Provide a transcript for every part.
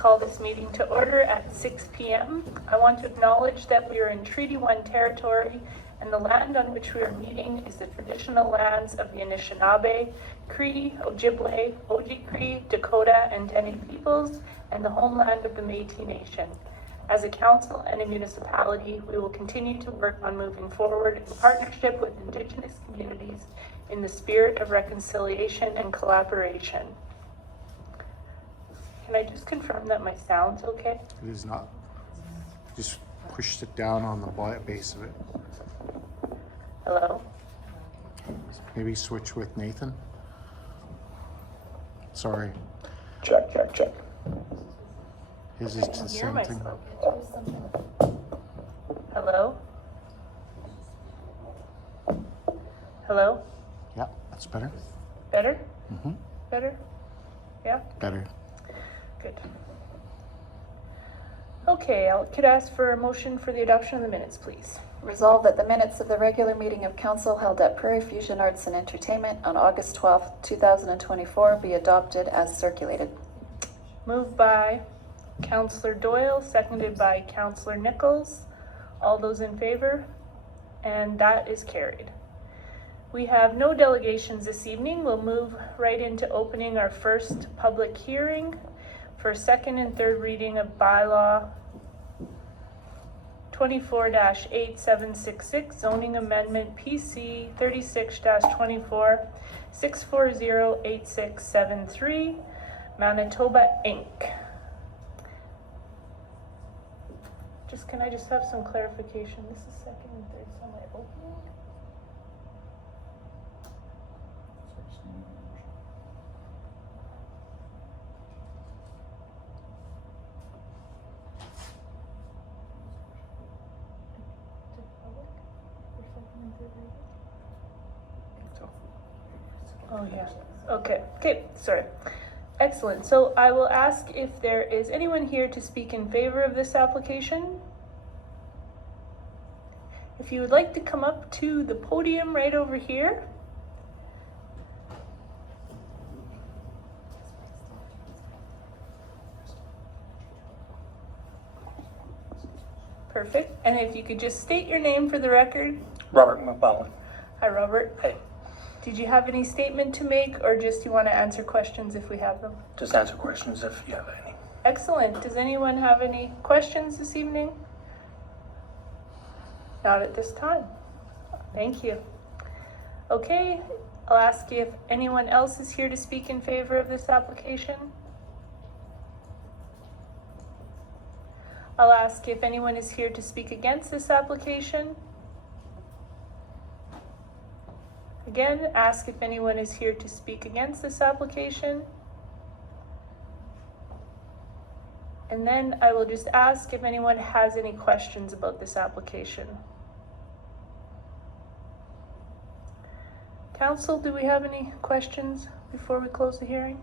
call this meeting to order at 6 p.m. I want to acknowledge that we are in Treaty 1 territory and the land on which we are meeting is the traditional lands of the Anishinaabe, Cree, Ojibwe, Oji-Cree, Dakota, and Dene peoples, and the homeland of the Métis Nation. As a council and a municipality, we will continue to work on moving forward in partnership with Indigenous communities in the spirit of reconciliation and collaboration. Can I just confirm that my sound's okay? It is not. Just pushed it down on the base of it. Hello? Maybe switch with Nathan. Sorry. Check, check, check. His is the same thing. Hello? Hello? Yeah, that's better. Better? Mm-hmm. Better? Yeah? Better. Good. Okay, could I ask for a motion for the adoption of the minutes, please? Resolved that the minutes of the regular meeting of council held at Prairie Fusion Arts and Entertainment on August 12th, 2024 be adopted as circulated. Moved by Councillor Doyle, seconded by Councillor Nichols. All those in favor? And that is carried. We have no delegations this evening. We'll move right into opening our first public hearing for second and third reading of bylaw 24-8766 zoning amendment PC 36-24 6408673 Manitoba Inc. Can I just have some clarification? This is second and third, so am I opening? Oh yeah, okay, sorry. Excellent, so I will ask if there is anyone here to speak in favor of this application. If you would like to come up to the podium right over here. Perfect, and if you could just state your name for the record. Robert McMullen. Hi, Robert. Hey, Did you have any statement to make, or just you want to answer questions if we have them? just answer questions if you have any. Excellent. Does anyone have any questions this evening? Not at this time. Thank you. Okay, I'll ask you if anyone else is here to speak in favor of this application. I'll ask if anyone is here to speak against this application. Again, ask if anyone is here to speak against this application. And then I will just ask if anyone has any questions about this application. Council, do we have any questions before we close the hearing?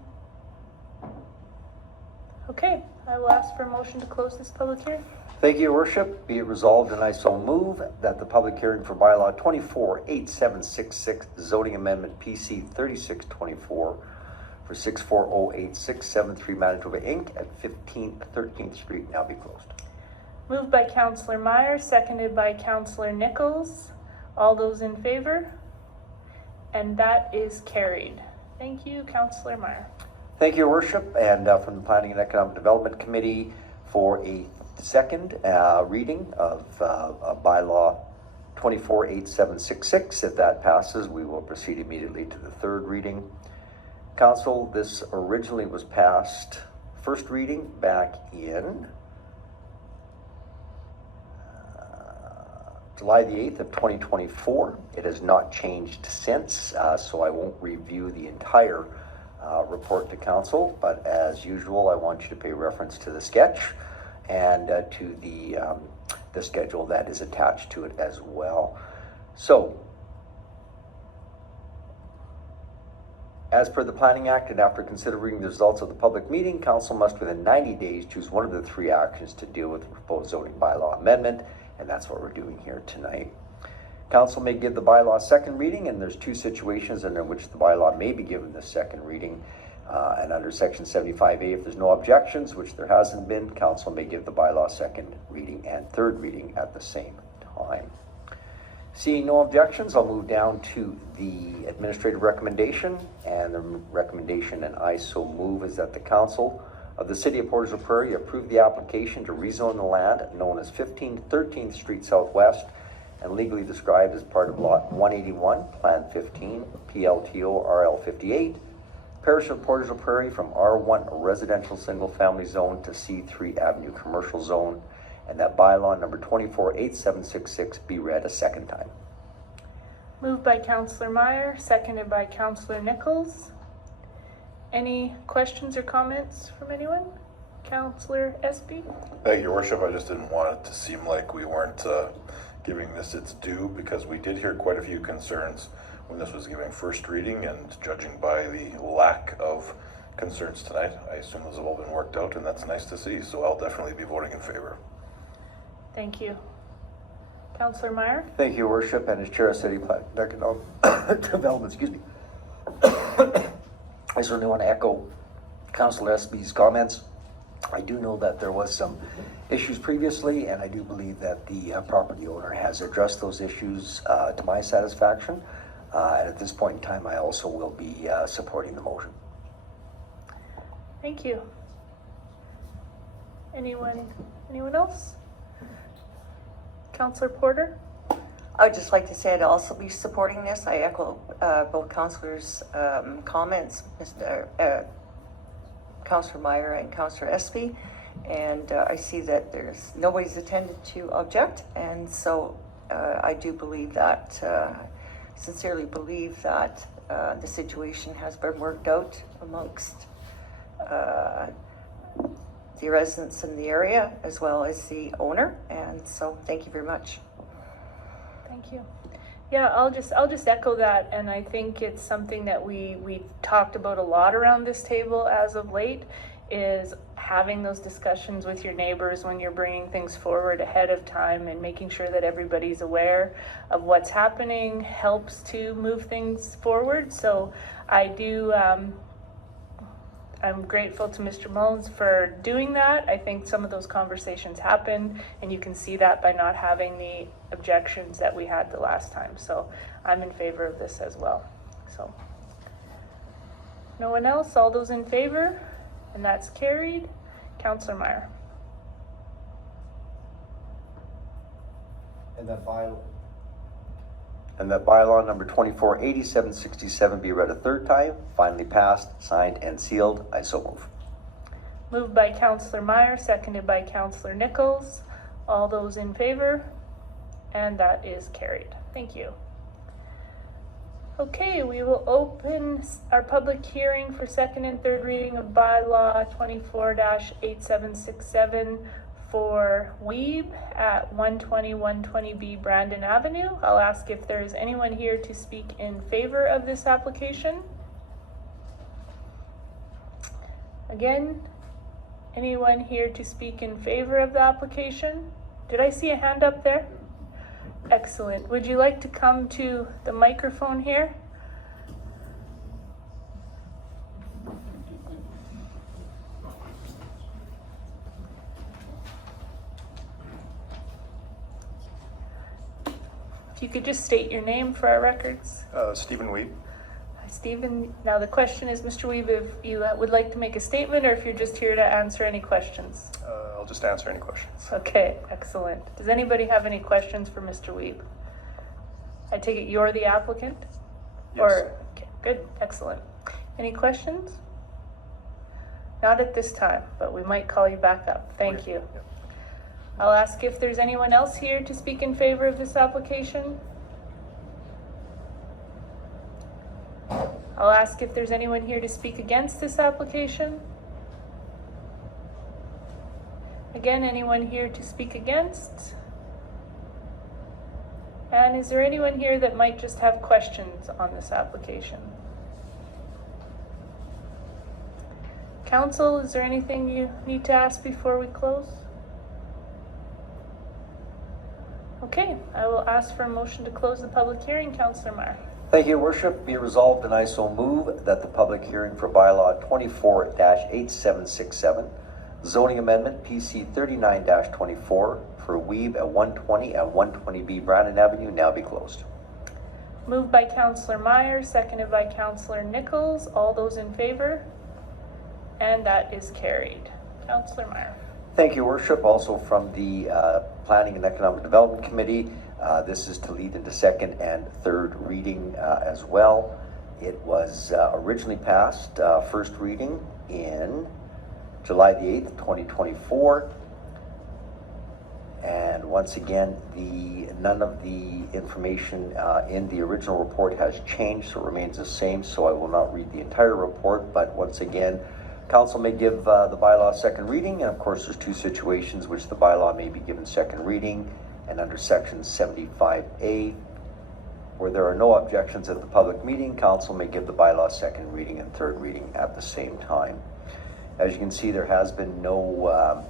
Okay, I will ask for a motion to close this public hearing. Thank you, Your Worship. Be it resolved, and I so move, that the public hearing for bylaw 24-8766 zoning amendment PC 3624 for 6408673 Manitoba Inc. at 13th Street now be closed. Moved by Councillor Meyer, seconded by Councillor Nichols. All those in favor? And that is carried. Thank you, Councillor Meyer. Thank you, Your Worship, and from the Planning and Economic Development Committee for a second reading of bylaw 24-8766. If that passes, we will proceed immediately to the third reading. Council, this originally was passed first reading back in July the 8th of 2024. It has not changed since, so I won't review the entire report to council, but as usual, I want you to pay reference to the sketch and to the schedule that is attached to it as well. So, as per the Planning Act, and after considering the results of the public meeting, council must within 90 days choose one of the three actions to deal with the proposed zoning bylaw amendment, and that's what we're doing here tonight. Council may give the bylaw second reading, and there's two situations under which the bylaw may be given the second reading. And under section 75A, if there's no objections, which there hasn't been, council may give the bylaw second reading and third reading at the same time. Seeing no objections, I'll move down to the administrative recommendation, and the recommendation, and I so move, is that the council of the city of Portage la Prairie approve the application to rezone the land known as 13th Street Southwest and legally described as part of Lot 181, Plan 15, PLTO RL 58, Parish of Portage la Prairie, from R1 residential single family zone to C3 Avenue commercial zone, and that bylaw number 248766 be read a second time. Moved by Councillor Meyer, seconded by Councillor Nichols. Any questions or comments from anyone? Councillor Espy? Thank you, Your Worship. I just didn't want it to seem like we weren't giving this its due, because we did hear quite a few concerns when this was giving first reading, and judging by the lack of concerns tonight, I assume those have all been worked out, and that's nice to see. So I'll definitely be voting in favor. Thank you. Councillor Meyer? Thank you, Your Worship, and as Chair of City Plan Economic Development, excuse me. I certainly want to echo Councillor Espy's comments. I do know that there was some issues previously, and I do believe that the property owner has addressed those issues to my satisfaction. And at this point in time, I also will be supporting the motion. Thank you. Anyone else? Councillor Porter? I would just like to say I'd also be supporting this. I echo both councillors' comments, Councillor Meyer and Councillor Espy, and I see that there's nobody's attended to object, and so I do believe that, sincerely believe that the situation has been worked out amongst the residents in the area as well as the owner, and so thank you very much. Thank you. Yeah, I'll just echo that, and I think it's something that we've talked about a lot around this table as of late, is having those discussions with your neighbors when you're bringing things forward ahead of time, and making sure that everybody's aware of what's happening helps to move things forward. So I do, I'm grateful to Mr. Mullins for doing that. I think some of those conversations happened, and you can see that by not having the objections that we had the last time. So I'm in favor of this as well. So no one else? All those in favor? And that's carried. Councillor Meyer. And that bylaw number 248767 be read a third time, finally passed, signed, and sealed. I so move. Moved by Councillor Meyer, seconded by Councillor Nichols. All those in favor? And that is carried. Thank you. Okay, we will open our public hearing for second and third reading of bylaw 24-8767 for Weeb at 120-120B Brandon Avenue. I'll ask if there is anyone here to speak in favor of this application. Again, anyone here to speak in favor of the application? Did I see a hand up there? Excellent. Would you like to come to the microphone here? If you could just state your name for our records. Stephen Weed. Stephen, now the question is, Mr. Weeb, if you would like to make a statement, or if you're just here to answer any questions. I'll just answer any questions. Okay, excellent. Does anybody have any questions for Mr. Weeb? I take it you're the applicant? Yes. Or, okay, good, excellent. Any questions? Not at this time, but we might call you back up. Thank you. Yep. I'll ask if there's anyone else here to speak in favor of this application. I'll ask if there's anyone here to speak against this application. Again, anyone here to speak against? And is there anyone here that might just have questions on this application? Council, is there anything you need to ask before we close? Okay, I will ask for a motion to close the public hearing. Councillor Meyer. Thank you, Your Worship. Be resolved, and I so move that the public hearing for bylaw 24-8767, zoning amendment PC 39-24 for weave at 120 and 120B Brandon Avenue now be closed. Moved by Councillor Meyer, seconded by Councillor Nichols. All those in favor? And that is carried. Councillor Meyer. Thank you, Your Worship. Also from the Planning and Economic Development Committee, this is to lead into second and third reading as well. It was originally passed first reading in July the 8th, 2024. And once again, none of the information in the original report has changed, so it remains the same, so I will not read the entire report, but once again, Council may give the bylaw second reading, and of course there's two situations which the bylaw may be given second reading, and under section 75A, where there are no objections at the public meeting, Council may give the bylaw second reading and third reading at the same time. As you can see, there has been no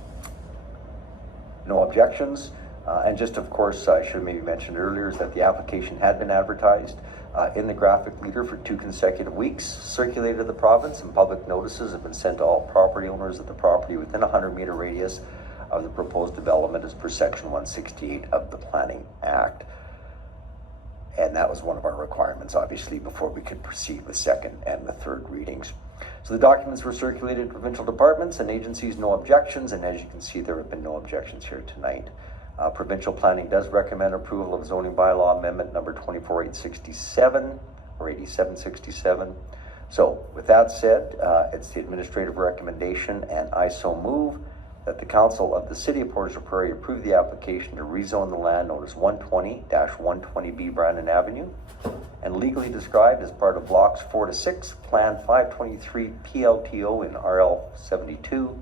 objections, and just of course I should have maybe mentioned earlier is that the application had been advertised in the graphic leader for 2 consecutive weeks, circulated the province, and public notices have been sent to all property owners of the property within a 100-meter radius of the proposed development as per section 168 of the Planning Act. And that was one of our requirements, obviously, before we could proceed with second and the third readings. So the documents were circulated to provincial departments and agencies, no objections, and as you can see, there have been no objections here tonight. Provincial planning does recommend approval of zoning bylaw amendment number 24-867 or 8767. So with that said, it's the administrative recommendation, and I so move that the Council of the City of Portage la Prairie approve the application to rezone the land known as 120-120B Brandon Avenue and legally described as part of blocks 4 to 6, Plan 523 PLTO in RL 72,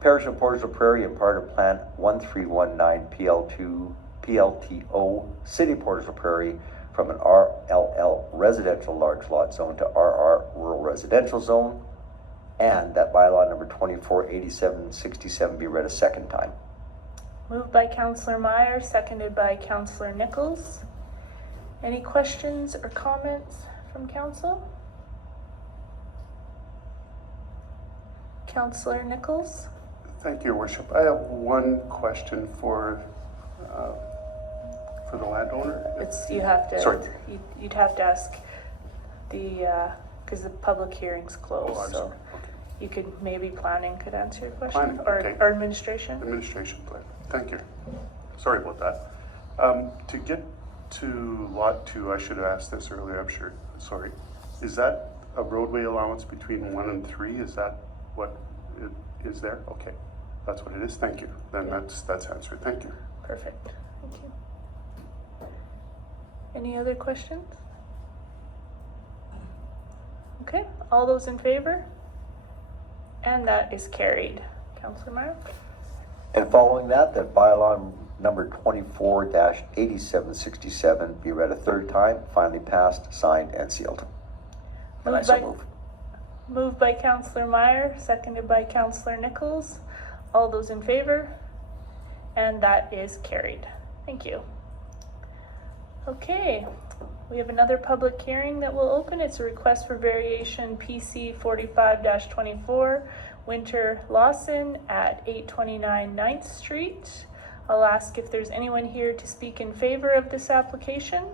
Parish of Portage la Prairie and part of Plan 1319 PLTO, City of Portage la Prairie, from an RLL residential large lot zone to RR rural residential zone, and that bylaw number 24-8767 be read a second time. Moved by Councillor Meyer, seconded by Councillor Nichols. Any questions or comments from council? Councillor Nichols? Thank you, Your Worship. I have one question for the landowner. You have to. Sorry. You'd have to ask because the public hearing's closed. Oh, I'm so sorry. Okay. you could maybe planning could answer your question, Planning, or okay. or administration. Administration plan. Thank you. Sorry about that. To get to lot 2, I should have asked this earlier, I'm sure. Sorry. Is that a roadway allowance between 1 and 3? Is that what it is there? Okay. That's what it is. Thank you. Then that's answered. Thank you. Perfect. Thank you. Any other questions? Okay. All those in favor? And that is carried. Councillor Meyer? And following that bylaw number 24-8767 be read a third time, finally passed, signed, and sealed. And I so move. Moved by Councillor Meyer, seconded by Councillor Nichols. All those in favor? And that is carried. Thank you. Okay, we have another public hearing that will open. It's a request for variation PC 45-24, Winter Lawson at 829 9th Street. I'll ask if there's anyone here to speak in favor of this application.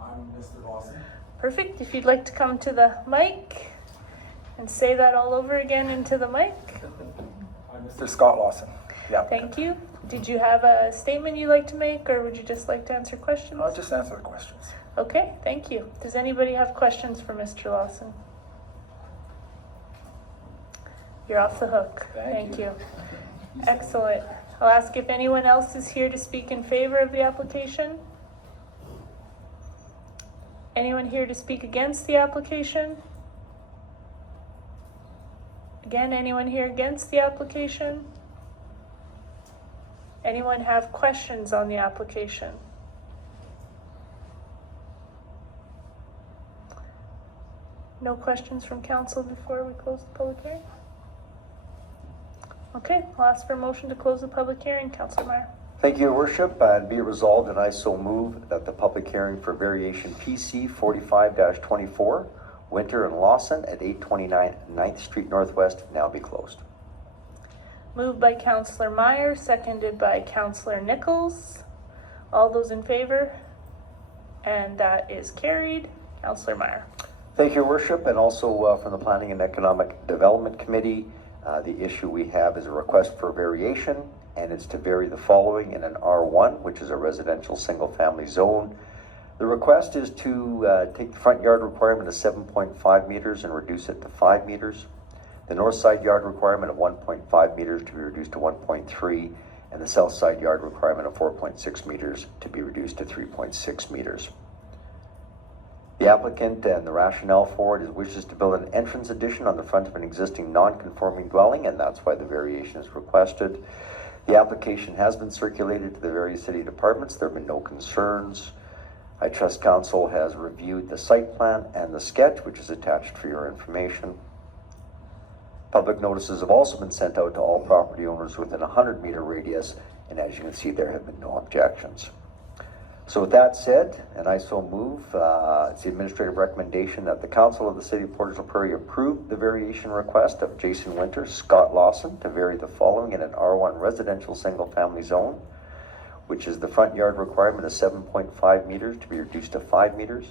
I'm Mr. Lawson. Perfect. If you'd like to come to the mic and say that all over again into the mic. I'm Mr. Scott Lawson. Yeah. Thank you. Did you have a statement you'd like to make, or would you just like to answer questions? I'll just answer the questions. Okay, thank you. Does anybody have questions for Mr. Lawson? You're off the hook. Thank you. Excellent. I'll ask if anyone else is here to speak in favor of the application. Anyone here to speak against the application? Again, anyone here against the application? Anyone have questions on the application? No questions from council before we close the public hearing? Okay, I'll ask for a motion to close the public hearing. Councillor Meyer. Thank you, Your Worship, and be it resolved, and I so move that the public hearing for variation PC 45-24, Winter and Lawson at 829 9th Street Northwest now be closed. Moved by Councillor Meyer, seconded by Councillor Nichols. All those in favor? And that is carried. Councillor Meyer. Thank you, Your Worship, and also from the Planning and Economic Development Committee, the issue we have is a request for variation, and it's to vary the following in an R1, which is a residential single-family zone. The request is to take the front yard requirement of 7.5 meters and reduce it to 5 meters. The north side yard requirement of 1.5 meters to be reduced to 1.3, and the south side yard requirement of 4.6 meters to be reduced to 3.6 meters. The applicant and the rationale for it is wishes to build an entrance addition on the front of an existing non-conforming dwelling, and that's why the variation is requested. The application has been circulated to the various city departments. There have been no concerns. I trust council has reviewed the site plan and the sketch, which is attached for your information. Public notices have also been sent out to all property owners within a 100-meter radius, and as you can see, there have been no objections. So with that said, and I so move, it's the administrative recommendation that the Council of the City of Portage la Prairie approve the variation request of Jason Winter, Scott Lawson, to vary the following in an R1 residential single-family zone, which is the front yard requirement of 7.5 meters to be reduced to 5 meters,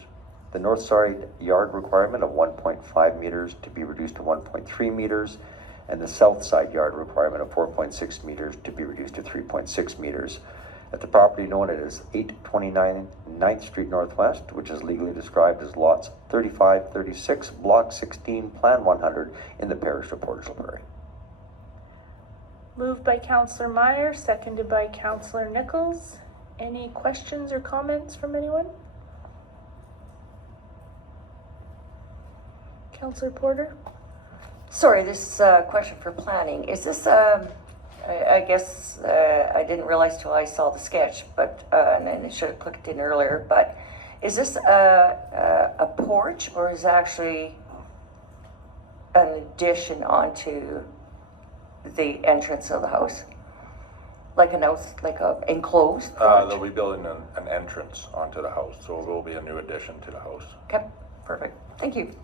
the north side yard requirement of 1.5 meters to be reduced to 1.3 meters, and the south side yard requirement of 4.6 meters to be reduced to 3.6 meters. At the property known as 829 9th Street Northwest, which is legally described as lots 35, 36, block 16, plan 100 in the parish of Portage la Prairie. Moved by Councillor Meyer, seconded by Councillor Nichols. Any questions or comments from anyone? Councillor Porter? Sorry, this question for planning. Is this, I guess I didn't realize till I saw the sketch, but and I should have clicked in earlier, but is this a porch or is it actually an addition onto the entrance of the house? Like an house, like a enclosed porch? They'll be building an entrance onto the house, so it will be a new addition to the house. Okay, perfect. Thank you.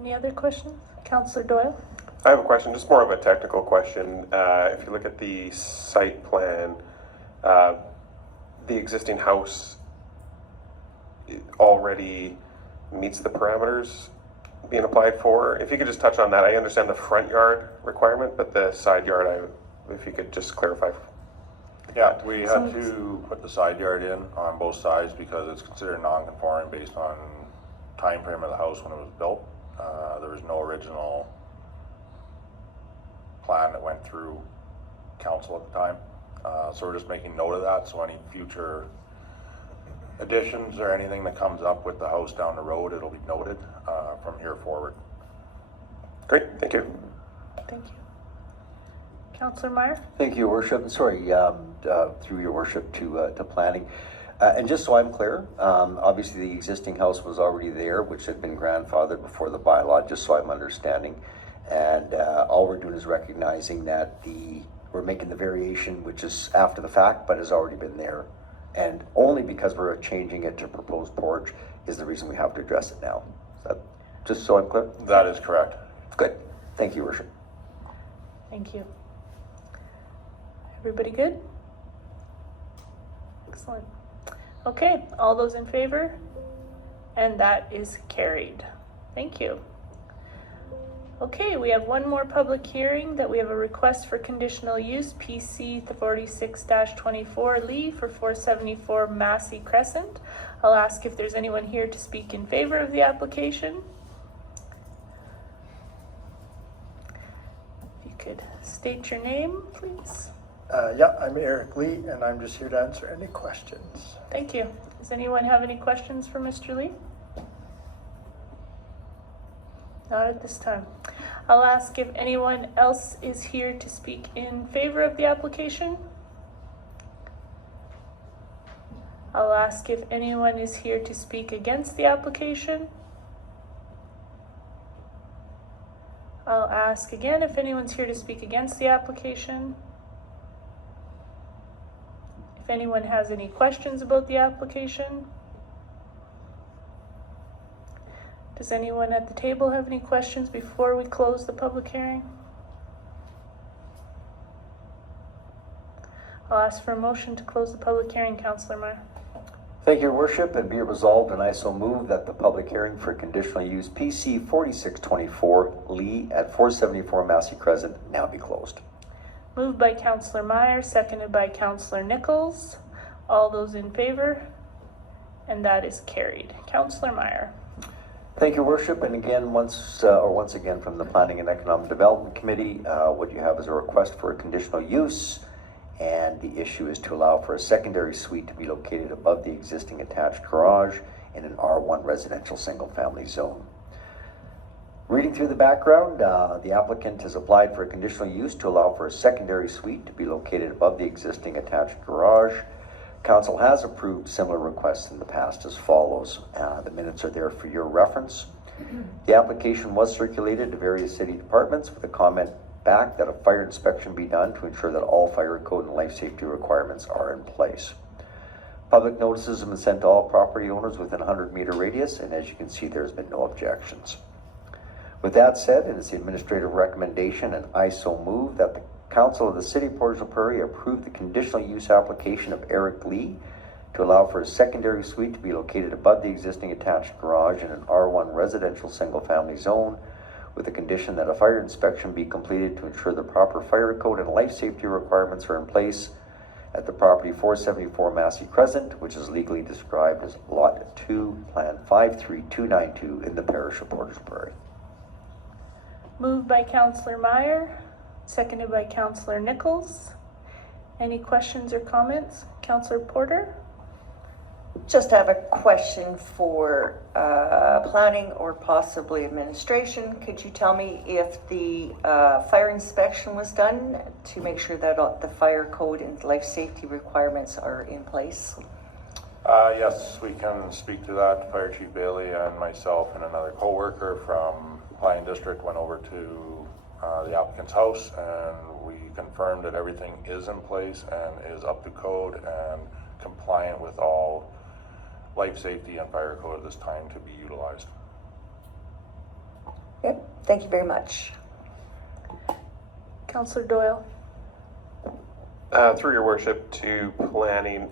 Any other questions? Councillor Doyle? I have a question, just more of a technical question. If you look at the site plan, the existing house already meets the parameters being applied for. If you could just touch on that. I understand the front yard requirement, but the side yard, if you could just clarify. Yeah, we had to put the side yard in on both sides because it's considered non-conforming based on time frame of the house when it was built. There was no original plan that went through council at the time. So we're just making note of that, so any future additions or anything that comes up with the house down the road, it'll be noted from here forward. Great, thank you. Thank you. Councillor Meyer? Thank you, Your Worship. Sorry, through Your Worship to planning. And just so I'm clear, obviously the existing house was already there, which had been grandfathered before the bylaw, just so I'm understanding. And all we're doing is recognizing that we're making the variation, which is after the fact, but has already been there. And only because we're changing it to proposed porch is the reason we have to address it now. Is that just so I'm clear? That is correct. Good. Thank you, Your Worship. Thank you. Everybody good? Excellent. Okay, all those in favor? And that is carried. Thank you. Okay, we have one more public hearing that we have a request for conditional use, PC 46-24 Lee for 474 Massey Crescent. I'll ask if there's anyone here to speak in favor of the application. If you could state your name, please. Yeah, I'm Eric Lee, and I'm just here to answer any questions. Thank you. Does anyone have any questions for Mr. Lee? Not at this time. I'll ask if anyone else is here to speak in favor of the application. I'll ask if anyone is here to speak against the application. I'll ask again if anyone's here to speak against the application. If anyone has any questions about the application. Does anyone at the table have any questions before we close the public hearing? I'll ask for a motion to close the public hearing, Councillor Meyer. Thank you, Your Worship, and be it resolved, and I so move that the public hearing for conditional use PC 4624 Lee at 474 Massey Crescent now be closed. Moved by Councillor Meyer, seconded by Councillor Nichols. All those in favor? And that is carried. Councillor Meyer. Thank you, Your Worship, and again, once again from the Planning and Economic Development Committee, what you have is a request for a conditional use, and the issue is to allow for a secondary suite to be located above the existing attached garage in an R1 residential single-family zone. Reading through the background, the applicant has applied for a conditional use to allow for a secondary suite to be located above the existing attached garage. Council has approved similar requests in the past as follows. The minutes are there for your reference. The application was circulated to various city departments with a comment back that a fire inspection be done to ensure that all fire code and life safety requirements are in place. Public notices have been sent to all property owners within a 100-meter radius, and as you can see, there's been no objections. With that said, it is the administrative recommendation, and I so move that the Council of the City of Portage la Prairie approve the conditional use application of Eric Lee to allow for a secondary suite to be located above the existing attached garage in an R1 residential single-family zone, with the condition that a fire inspection be completed to ensure the proper fire code and life safety requirements are in place at the property 474 Massey Crescent, which is legally described as Lot 2, Plan 53292 in the parish of Portage la Prairie. Moved by Councillor Meyer, seconded by Councillor Nichols. Any questions or comments? Councillor Porter? Just have a question for planning or possibly administration. Could you tell me if the fire inspection was done to make sure that the fire code and life safety requirements are in place? Yes, we can speak to that. Fire Chief Bailey and myself and another co-worker from Planning District went over to the applicant's house, and we confirmed that everything is in place and is up to code and compliant with all life safety and fire code at this time to be utilized. Yep, thank you very much. Councillor Doyle? Through your worship to planning,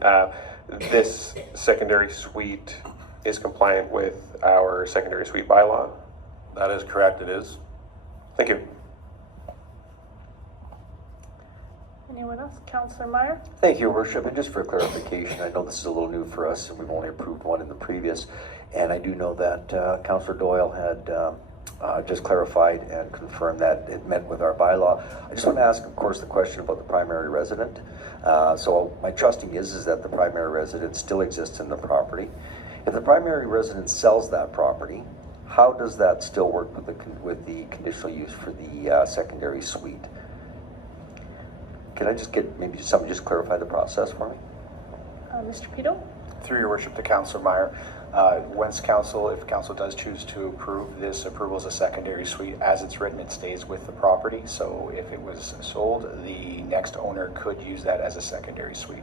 this secondary suite is compliant with our secondary suite bylaw. That is correct, it is. Thank you. Anyone else? Councillor Meyer? Thank you, Your Worship, and just for clarification, I know this is a little new for us, and we've only approved one in the previous, and I do know that Councillor Doyle had just clarified and confirmed that it met with our bylaw. I just want to ask, of course, the question about the primary resident. So my trusting is that the primary resident still exists in the property. If the primary resident sells that property, how does that still work with the conditional use for the secondary suite? Can I just get maybe somebody just clarify the process for me? Mr. Pito? Through your worship to Councillor Meyer, if council does choose to approve this approval as a secondary suite, as it's written, it stays with the property. So if it was sold, the next owner could use that as a secondary suite.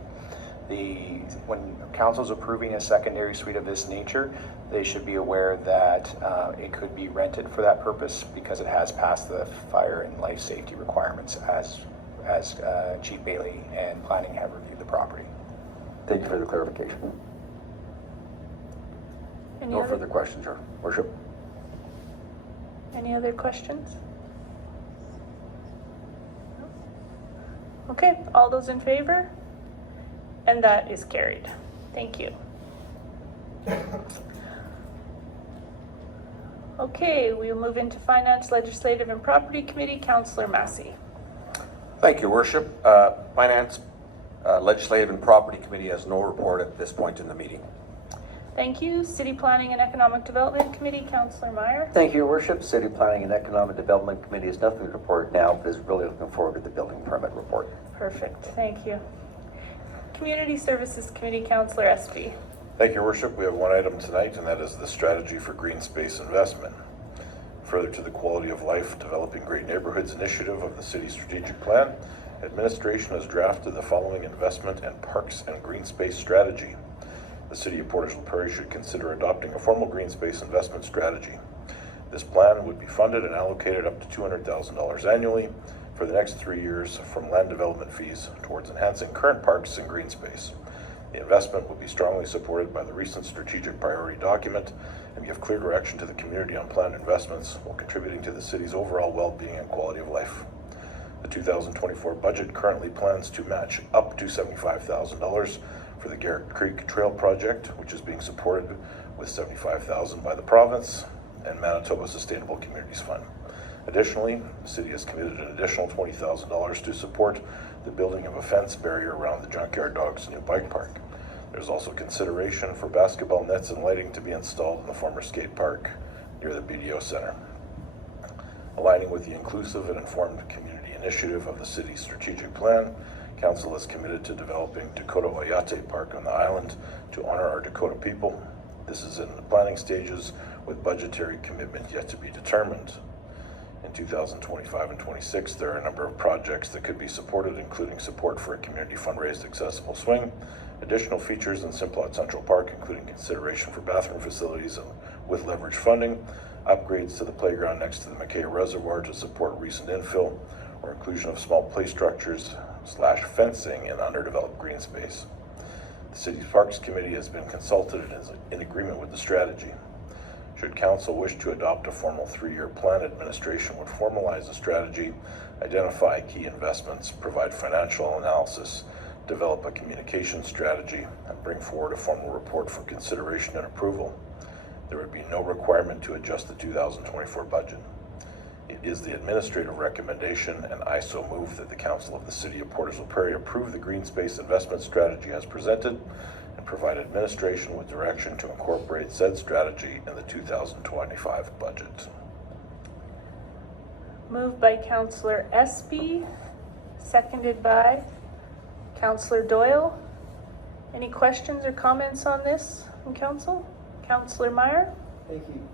When council's approving a secondary suite of this nature, they should be aware that it could be rented for that purpose because it has passed the fire and life safety requirements as Chief Bailey and planning have reviewed the property. Thank you for the clarification. No further questions, Your Worship. Any other questions? Okay, all those in favor? And that is carried. Thank you. Okay, we'll move into Finance, Legislative, and Property Committee. Councillor Massey. Thank you, Worship. Finance, Legislative, and Property Committee has no report at this point in the meeting. Thank you. City Planning and Economic Development Committee, Councillor Meyer. Thank you, Your Worship. City Planning and Economic Development Committee has nothing to report now, but is really looking forward to the building permit report. Perfect. Thank you. Community Services Committee, Councillor Espy. Thank you, Worship. We have one item tonight, and that is the strategy for green space investment. Further to the Quality of Life Developing Great Neighborhoods initiative of the City Strategic Plan, Administration has drafted the following investment and parks and green space strategy. The City of Portage la Prairie should consider adopting a formal green space investment strategy. This plan would be funded and allocated up to $200,000 annually for the next 3 years from land development fees towards enhancing current parks and green space. The investment would be strongly supported by the recent strategic priority document and give clear direction to the community on planned investments while contributing to the city's overall well-being and quality of life. The 2024 budget currently plans to match up to $75,000 for the Garrett Creek Trail project, which is being supported with $75,000 by the province and Manitoba Sustainable Communities Fund. Additionally, the city has committed an additional $20,000 to support the building of a fence barrier around the Junkyard Dogs new bike park. There's also consideration for basketball nets and lighting to be installed in the former skate park near the BDO Center. Aligning with the inclusive and informed community initiative of the city's strategic plan, Council is committed to developing Dakota Oyate Park on the island to honor our Dakota people. This is in the planning stages with budgetary commitment yet to be determined. In 2025 and 26, there are a number of projects that could be supported, including support for a community fundraised accessible swing, additional features in Simplot Central Park, including consideration for bathroom facilities and with leverage funding, upgrades to the playground next to the McKay Reservoir to support recent infill, or inclusion of small play structures / fencing in underdeveloped green space. The City's Parks Committee has been consulted and is in agreement with the strategy. Should Council wish to adopt a formal 3-year plan, administration would formalize the strategy, identify key investments, provide financial analysis, develop a communication strategy, and bring forward a formal report for consideration and approval. There would be no requirement to adjust the 2024 budget. It is the administrative recommendation, and I so move that the Council of the City of Portage la Prairie approve the green space investment strategy as presented and provide administration with direction to incorporate said strategy in the 2025 budget. Moved by Councillor Espy, seconded by Councillor Doyle. Any questions or comments on this from Council? Councillor Meyer? Thank you.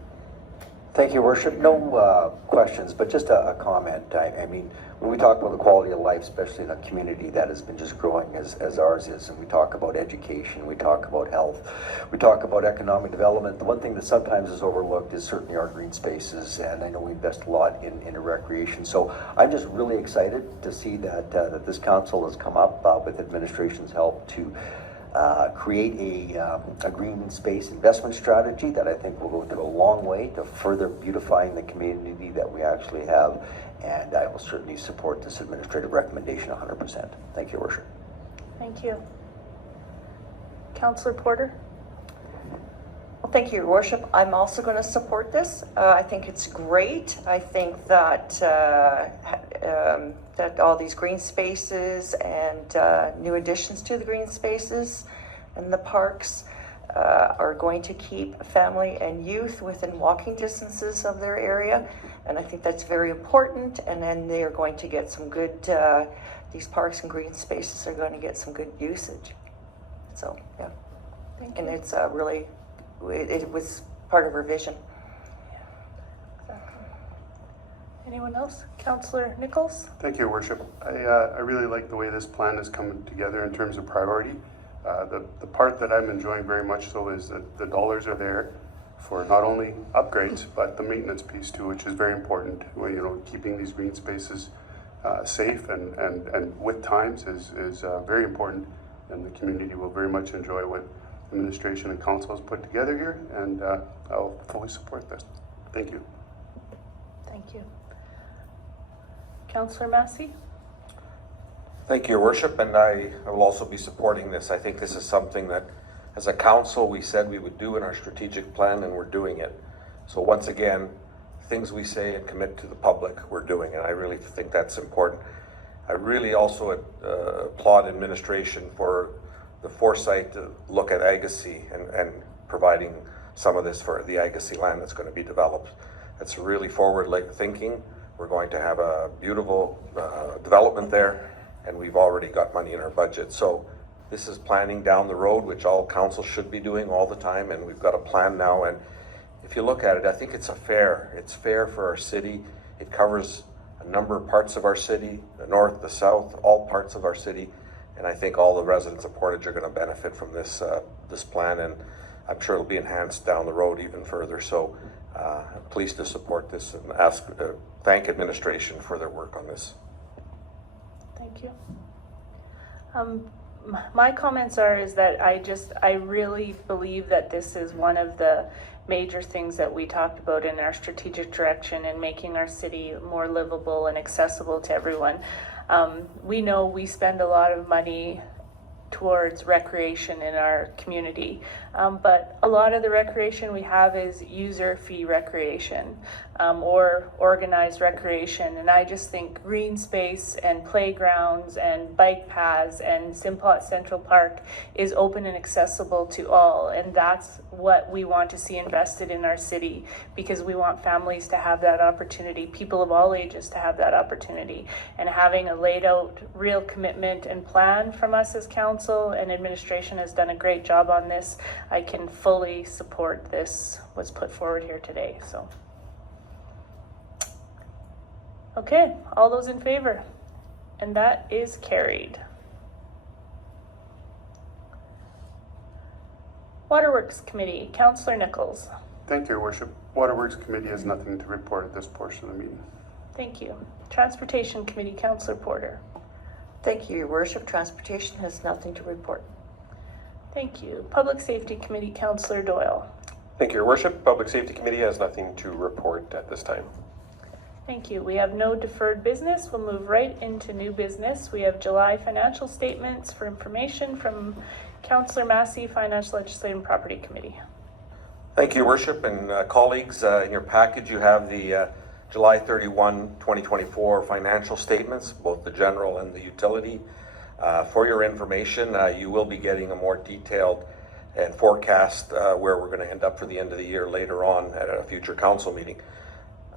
Thank you, Worship. No questions, but just a comment. I mean, when we talk about the quality of life, especially in a community that has been just growing as ours is, and we talk about education, we talk about health, we talk about economic development, the one thing that sometimes is overlooked is certainly our green spaces, and I know we invest a lot in recreation. So I'm just really excited to see that this council has come up with administration's help to create a green space investment strategy that I think will go a long way to further beautifying the community that we actually have, and I will certainly support this administrative recommendation 100%. Thank you, Worship. Thank you. Councillor Porter? Well, thank you, Your Worship. I'm also going to support this. I think it's great. I think that that all these green spaces and new additions to the green spaces and the parks are going to keep family and youth within walking distances of their area, and I think that's very important. And then they are going to get some good. These parks and green spaces are going to get some good usage. So yeah, Thank you. and it's really. It was part of our vision. Exactly. Anyone else? Councillor Nichols? Thank you, Your Worship. I really like the way this plan is coming together in terms of priority. The part that I'm enjoying very much so is that the dollars are there for not only upgrades, but the maintenance piece too, which is very important. Keeping these green spaces safe and with times is very important, and the community will very much enjoy what administration and council has put together here, and I'll fully support this. Thank you. Thank you. Councillor Massey? Thank you, Your Worship, and I will also be supporting this. I think this is something that, as a council, we said we would do in our strategic plan, and we're doing it. So once again, things we say and commit to the public, we're doing, and I really think that's important. I really also applaud administration for the foresight to look at Agassiz and providing some of this for the Agassiz land that's going to be developed. That's really forward thinking. We're going to have a beautiful development there, and we've already got money in our budget. So this is planning down the road, which all councils should be doing all the time, and we've got a plan now. And if you look at it, I think it's fair. It's fair for our city. It covers a number of parts of our city, the north, the south, all parts of our city. And I think all the residents of Portage are going to benefit from this plan, and I'm sure it'll be enhanced down the road even further. So pleased to support this and thank administration for their work on this. Thank you. My comments is that I really believe that this is one of the major things that we talked about in our strategic direction and making our city more livable and accessible to everyone. We know we spend a lot of money towards recreation in our community, but a lot of the recreation we have is user fee recreation or organized recreation, and I just think green space and playgrounds and bike paths and Simpot Central Park is open and accessible to all, and that's what we want to see invested in our city, because we want families to have that opportunity, people of all ages to have that opportunity, and having a laid out real commitment and plan from us as council and administration has done a great job on this. I can fully support this, what's put forward here today. So, okay, all those in favor? And that is carried. Waterworks Committee, Councillor Nichols. Thank you, Your Worship. Waterworks Committee has nothing to report at this portion of the meeting. Thank you. Transportation Committee, Councillor Porter. Thank you, Your Worship. Transportation has nothing to report. Thank you. Public Safety Committee, Councillor Doyle. Thank you, Your Worship. Public Safety Committee has nothing to report at this time. Thank you. We have no deferred business. We'll move right into new business. We have July financial statements for information from Councillor Massey, Finance, Legislative and Property Committee. Thank you, Your Worship, and colleagues. In your package, you have the July 31, 2024 financial statements, both the general and the utility. For your information, you will be getting a more detailed and forecast where we're going to end up for the end of the year later on at a future council meeting.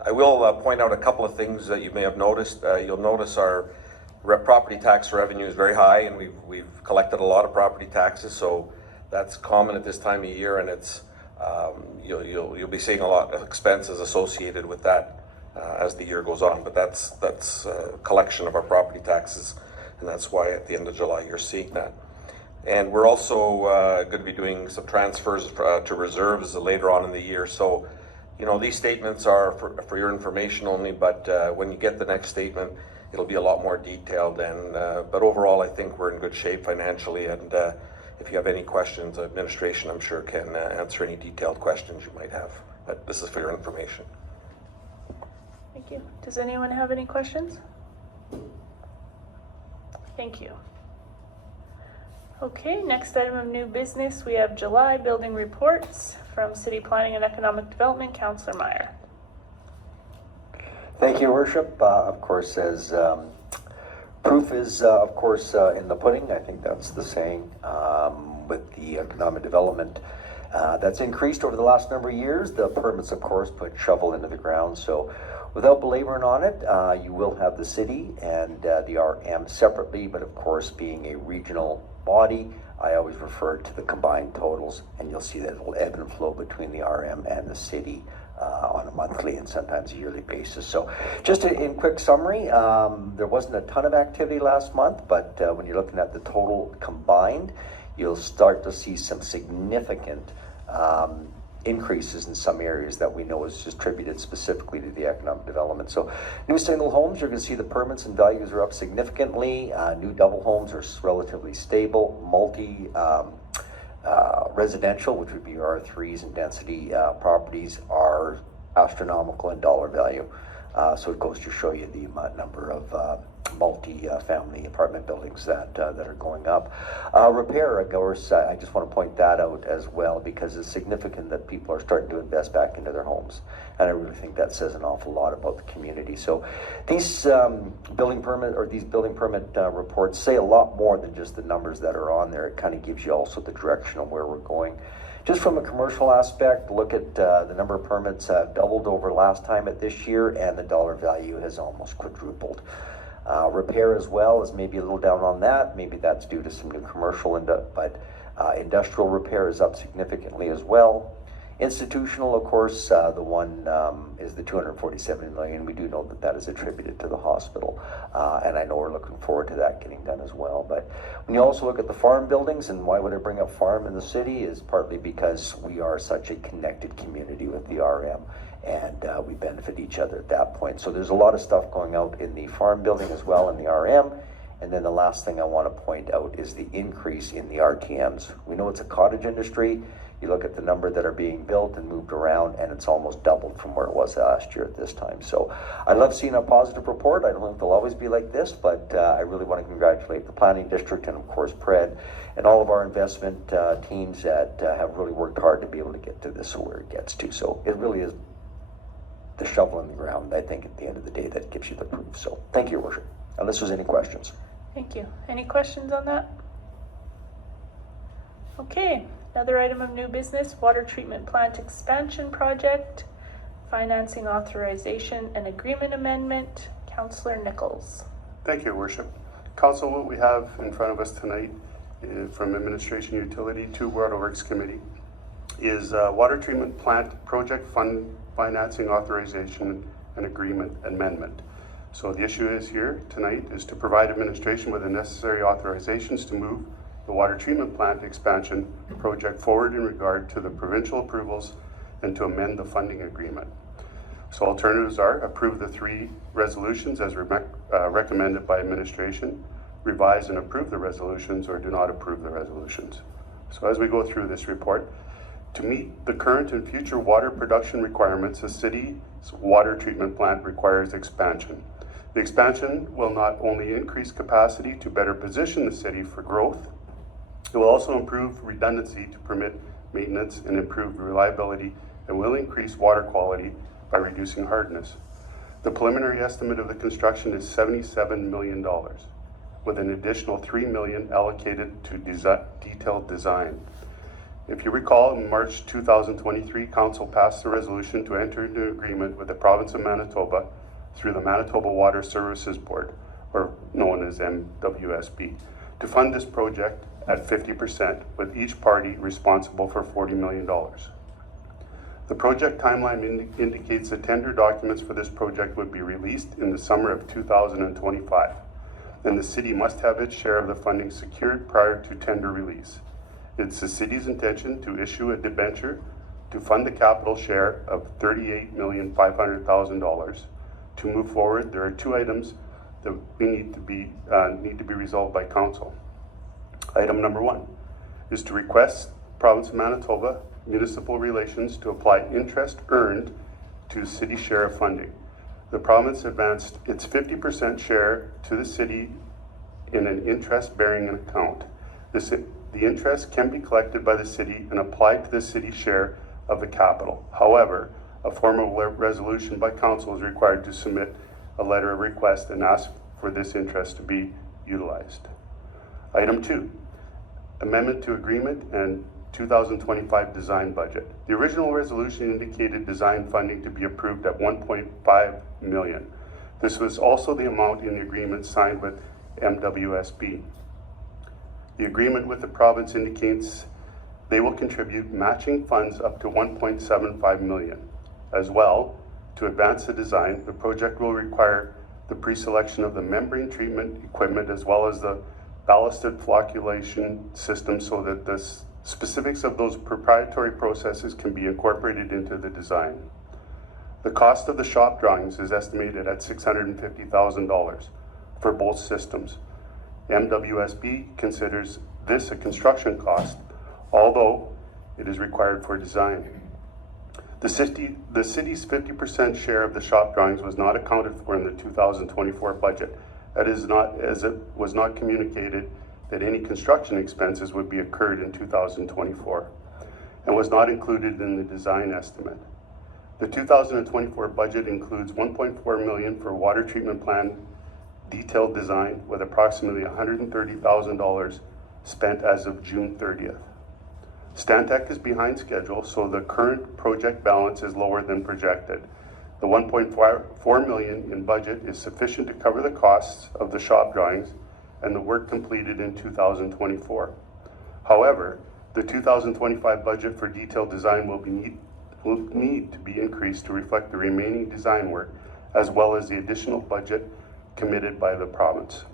I will point out a couple of things that you may have noticed. You'll notice our property tax revenue is very high, and we've collected a lot of property taxes, so that's common at this time of year, and it's you'll be seeing a lot of expenses associated with that as the year goes on. But that's a collection of our property taxes, and that's why at the end of July you're seeing that. And we're also going to be doing some transfers to reserves later on in the year. So, these statements are for your information only, but when you get the next statement, it'll be a lot more detailed. And but overall, I think we're in good shape financially. And if you have any questions, administration, I'm sure, can answer any detailed questions you might have. But this is for your information. Thank you. Does anyone have any questions? Thank you. Okay, next item of new business, we have July building reports from City Planning and Economic Development, Councillor Meyer. Thank you, Worship. Of course, as proof is, in the pudding, I think that's the saying, with the economic development that's increased over the last number of years. The permits, of course, put shovel into the ground. So without belaboring on it, you will have the city and the RM separately, but of course, being a regional body, I always refer to the combined totals, and you'll see that it will ebb and flow between the RM and the city on a monthly and sometimes a yearly basis. So just in quick summary, there wasn't a ton of activity last month, but when you're looking at the total combined, you'll start to see some significant increases in some areas that we know is attributed specifically to the economic development. So new single homes, you're going to see the permits and values are up significantly. New double homes are relatively stable. Multi residential, which would be R3s and density properties, are astronomical in dollar value. So it goes to show you the number of multi-family apartment buildings that are going up. Repair, of course, I just want to point that out as well, because it's significant that people are starting to invest back into their homes, and I really think that says an awful lot about the community. So these building permit reports say a lot more than just the numbers that are on there. It kind of gives you also the direction of where we're going. Just from a commercial aspect, look at the number of permits doubled over last time at this year, and the dollar value has almost quadrupled. Repair as well is maybe a little down on that. Maybe that's due to some new commercial, but industrial repair is up significantly as well. Institutional, of course, the one is the 247 million. We do know that that is attributed to the hospital, and I know we're looking forward to that getting done as well. But when you also look at the farm buildings, and why would I bring up farm in the city, is partly because we are such a connected community with the RM, and we benefit each other at that point. So there's a lot of stuff going out in the farm building as well in the RM. And then the last thing I want to point out is the increase in the RTMs. We know it's a cottage industry. You look at the number that are being built and moved around, and it's almost doubled from where it was last year at this time. So I love seeing a positive report. I don't think they'll always be like this, but I really want to congratulate the planning district and, of course, Pred and all of our investment teams that have really worked hard to be able to get to this where it gets to. So it really is the shovel in the ground, I think, at the end of the day, that gives you the proof. So thank you, Your Worship. Unless there's any questions. Thank you. Any questions on that? Okay, another item of new business, water treatment plant expansion project, financing authorization and agreement amendment. Councillor Nichols. Thank you, Your Worship. Council, what we have in front of us tonight from Administration Utility to Water Works Committee is water treatment plant project fund financing authorization and agreement amendment. So the issue is here tonight is to provide administration with the necessary authorizations to move the water treatment plant expansion project forward in regard to the provincial approvals and to amend the funding agreement. So alternatives are approve the 3 resolutions as recommended by administration, revise and approve the resolutions, or do not approve the resolutions. So as we go through this report, to meet the current and future water production requirements, the city's water treatment plant requires expansion. The expansion will not only increase capacity to better position the city for growth, it will also improve redundancy to permit maintenance and improve reliability, and will increase water quality by reducing hardness. The preliminary estimate of the construction is $77 million, with an additional $3 million allocated to detailed design. If you recall, in March 2023, Council passed a resolution to enter into agreement with the province of Manitoba through the Manitoba Water Services Board, or known as MWSB, to fund this project at 50%, with each party responsible for $40 million. The project timeline indicates the tender documents for this project would be released in the summer of 2025. Then the city must have its share of the funding secured prior to tender release. It's the city's intention to issue a debenture to fund the capital share of $38,500,000. To move forward, there are 2 items that need to be resolved by council. Item number 1 is to request Province of Manitoba Municipal Relations to apply interest earned to the city share of funding. The province advanced its 50% share to the city in an interest-bearing account. The interest can be collected by the city and applied to the city's share of the capital. However, a formal resolution by council is required to submit a letter of request and ask for this interest to be utilized. Item 2, amendment to agreement and 2025 design budget. The original resolution indicated design funding to be approved at $1.5 million. This was also the amount in the agreement signed with MWSB. The agreement with the province indicates they will contribute matching funds up to $1.75 million. As well, to advance the design, the project will require the pre-selection of the membrane treatment equipment as well as the ballasted flocculation system so that the specifics of those proprietary processes can be incorporated into the design. The cost of the shop drawings is estimated at $650,000 for both systems. MWSB considers this a construction cost, although it is required for design. The city's 50% share of the shop drawings was not accounted for in the 2024 budget. That is not, as it was not communicated that any construction expenses would be incurred in 2024 and was not included in the design estimate. The 2024 budget includes $1.4 million for water treatment plant detailed design, with approximately $130,000 spent as of June 30th. Stantec is behind schedule, so the current project balance is lower than projected. The $1.4 million in budget is sufficient to cover the costs of the shop drawings and the work completed in 2024. However, the 2025 budget for detailed design will will need to be increased to reflect the remaining design work, as well as the additional budget committed by the province.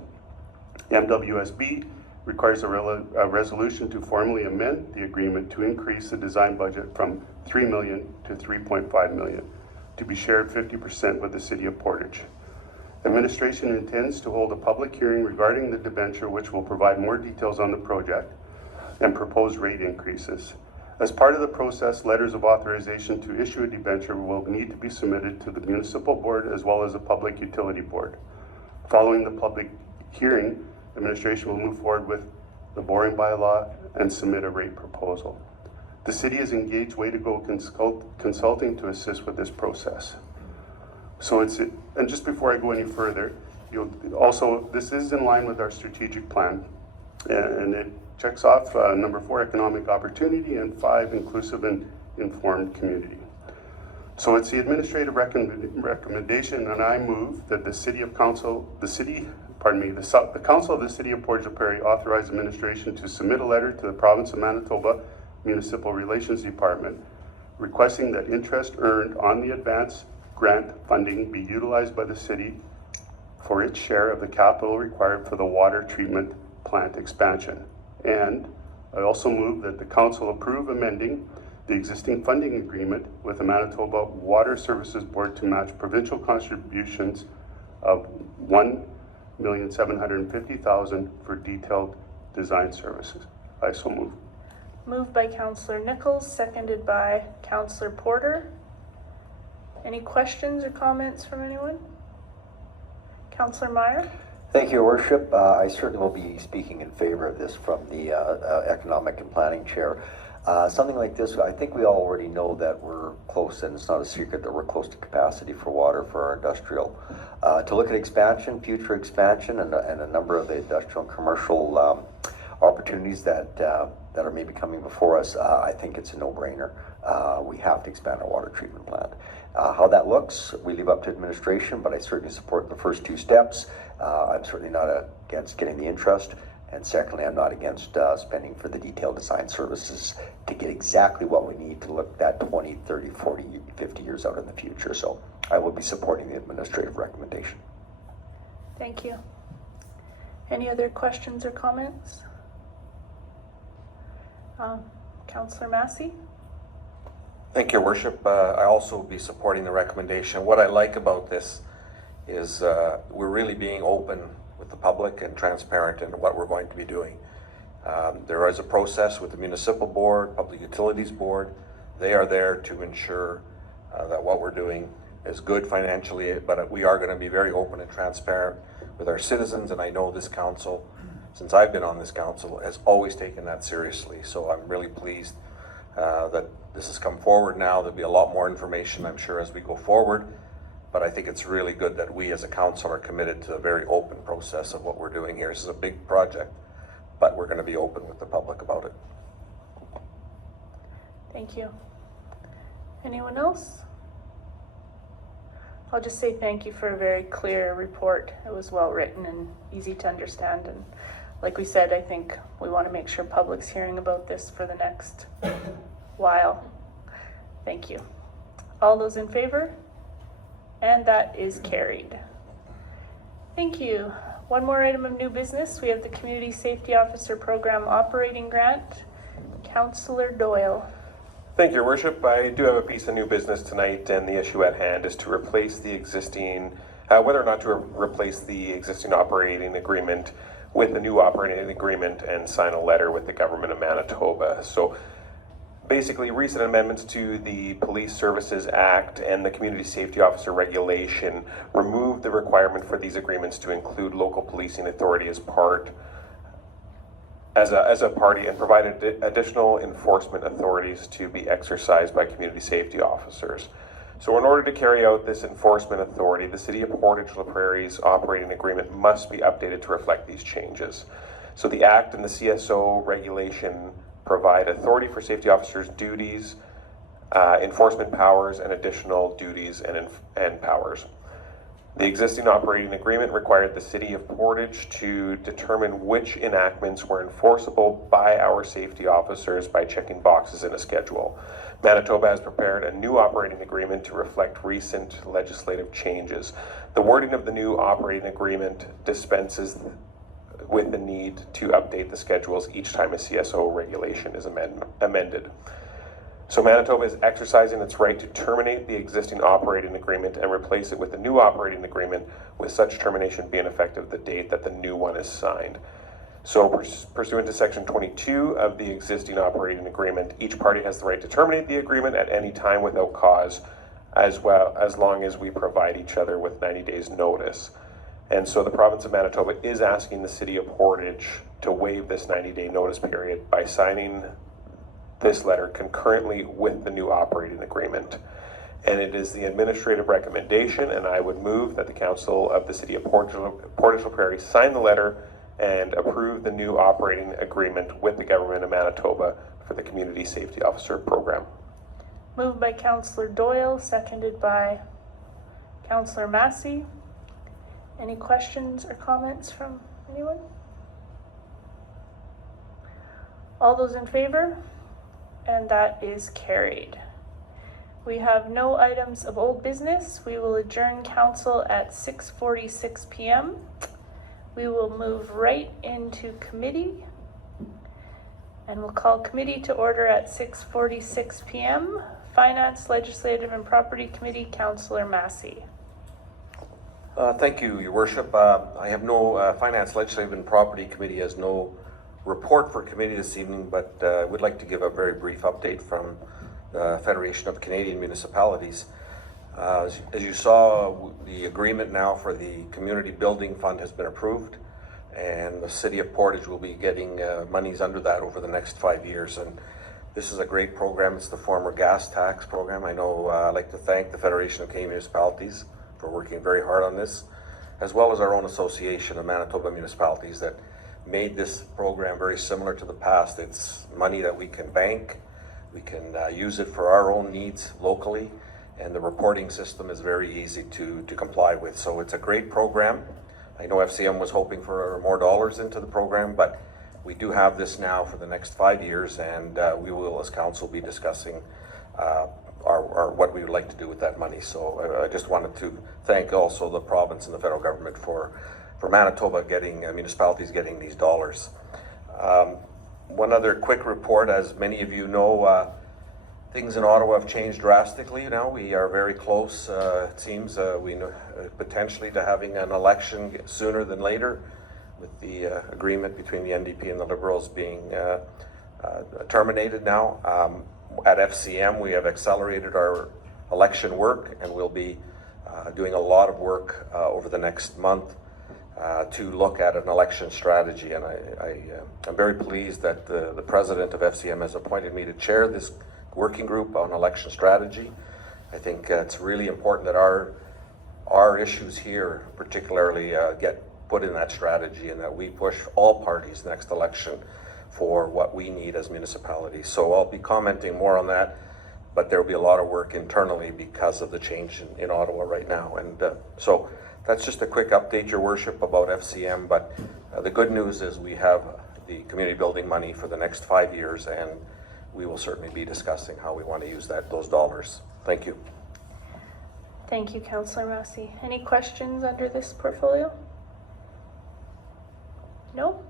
MWSB requires a resolution to formally amend the agreement to increase the design budget from $3 million to $3.5 million, to be shared 50% with the City of Portage. Administration intends to hold a public hearing regarding the debenture, which will provide more details on the project and proposed rate increases. As part of the process, letters of authorization to issue a debenture will need to be submitted to the Municipal Board as well as the Public Utility Board. Following the public hearing, administration will move forward with the borrowing bylaw and submit a rate proposal. The city has engaged Way to Go Consulting to assist with this process. And just before I go any further, this is in line with our strategic plan, and it checks off number 4, economic opportunity, and 5, inclusive and informed community. So it's the administrative recommendation, and I move that the council of the City of Portage la Prairie authorize administration to submit a letter to the Province of Manitoba Municipal Relations Department requesting that interest earned on the advance grant funding be utilized by the city for its share of the capital required for the water treatment plant expansion. And I also move that the council approve amending the existing funding agreement with the Manitoba Water Services Board to match provincial contributions of $1,750,000 for detailed design services. I so move. Moved by Councillor Nichols, seconded by Councillor Porter. Any questions or comments from anyone? Councillor Meyer? Thank you, Your Worship. I certainly will be speaking in favor of this from the Economic and Planning Chair. Something like this, I think we already know that we're close, and it's not a secret that we're close to capacity for water for our industrial. To look at expansion, future expansion, and a number of the industrial and commercial opportunities that are maybe coming before us, I think it's a no-brainer. We have to expand our water treatment plant. How that looks, we leave up to administration, but I certainly support the first 2 steps. I'm certainly not against getting the interest, and secondly, I'm not against spending for the detailed design services to get exactly what we need to look at 20, 30, 40, 50 years out in the future. So I will be supporting the administrative recommendation. Thank you. Any other questions or comments? Councillor Massey? Thank you, Your Worship. I also will be supporting the recommendation. What I like about this is we're really being open with the public and transparent in what we're going to be doing. There is a process with the Municipal Board, Public Utilities Board. They are there to ensure that what we're doing is good financially, but we are going to be very open and transparent with our citizens, and I know this council, since I've been on this council, has always taken that seriously. So I'm really pleased that this has come forward now. There'll be a lot more information, I'm sure, as we go forward. But I think it's really good that we as a council are committed to a very open process of what we're doing here. This is a big project, but we're going to be open with the public about it. Thank you. Anyone else? I'll just say thank you for a very clear report. It was well written and easy to understand. And like we said, I think we want to make sure public's hearing about this for the next while. Thank you. All those in favor? And that is carried. Thank you. One more item of new business. We have the Community Safety Officer Program Operating Grant. Councillor Doyle. Thank you, Your Worship. I do have a piece of new business tonight, and the issue at hand is to replace the existing, whether or not to replace the existing operating agreement with the new operating agreement and sign a letter with the Government of Manitoba. So basically, recent amendments to the Police Services Act and the Community Safety Officer Regulation removed the requirement for these agreements to include local policing authority as a party, and provided additional enforcement authorities to be exercised by community safety officers. So in order to carry out this enforcement authority, the City of Portage la Prairie's operating agreement must be updated to reflect these changes. So the Act and the CSO regulation provide authority for safety officers' duties, enforcement powers, and additional duties and powers. The existing operating agreement required the City of Portage to determine which enactments were enforceable by our safety officers by checking boxes in a schedule. Manitoba has prepared a new operating agreement to reflect recent legislative changes. The wording of the new operating agreement dispenses with the need to update the schedules each time a CSO regulation is amended. So Manitoba is exercising its right to terminate the existing operating agreement and replace it with a new operating agreement, with such termination being effective the date that the new one is signed. So pursuant to Section 22 of the existing operating agreement, each party has the right to terminate the agreement at any time without cause, as long as we provide each other with 90 days notice. And so the province of Manitoba is asking the City of Portage to waive this 90-day notice period by signing this letter concurrently with the new operating agreement. And it is the administrative recommendation, and I would move that the Council of the City of Portage la Prairie sign the letter and approve the new operating agreement with the Government of Manitoba for the Community Safety Officer Program. Moved by Councillor Doyle, seconded by Councillor Massey. Any questions or comments from anyone? All those in favor? And that is carried. We have no items of old business. We will adjourn council at 6:46 p.m. We will move right into committee, and we'll call committee to order at 6:46 p.m. Finance, Legislative and Property Committee, Councillor Massey. Thank you, Your Worship. I have no, Finance, Legislative and Property Committee has no report for committee this evening, but would like to give a very brief update from the Federation of Canadian Municipalities. As you saw, the agreement now for the Community Building Fund has been approved, and the City of Portage will be getting monies under that over the next 5 years. And this is a great program. It's the former gas tax program. I know I'd like to thank the Federation of Canadian Municipalities for working very hard on this, as well as our own association of Manitoba municipalities that made this program very similar to the past. It's money that we can bank, we can use it for our own needs locally, and the reporting system is very easy to comply with. So it's a great program. I know FCM was hoping for more dollars into the program, but we do have this now for the next 5 years, and we will, as council, be discussing what we would like to do with that money. So I just wanted to thank also the province and the federal government for Manitoba getting, municipalities getting these dollars. One other quick report, as many of you know, things in Ottawa have changed drastically now. We are very close, it seems, we know, potentially to having an election sooner than later, with the agreement between the NDP and the Liberals being terminated now. At FCM, we have accelerated our election work, and we'll be doing a lot of work over the next month to look at an election strategy. And I'm very pleased that the president of FCM has appointed me to chair this working group on election strategy. I think it's really important that our issues here particularly get put in that strategy, and that we push all parties next election for what we need as municipalities. So I'll be commenting more on that, but there'll be a lot of work internally because of the change in Ottawa right now. And so that's just a quick update, Your Worship, about FCM. But the good news is we have the community building money for the next 5 years, and we will certainly be discussing how we want to use those dollars. Thank you. Thank you, Councillor Massey. Any questions under this portfolio? No?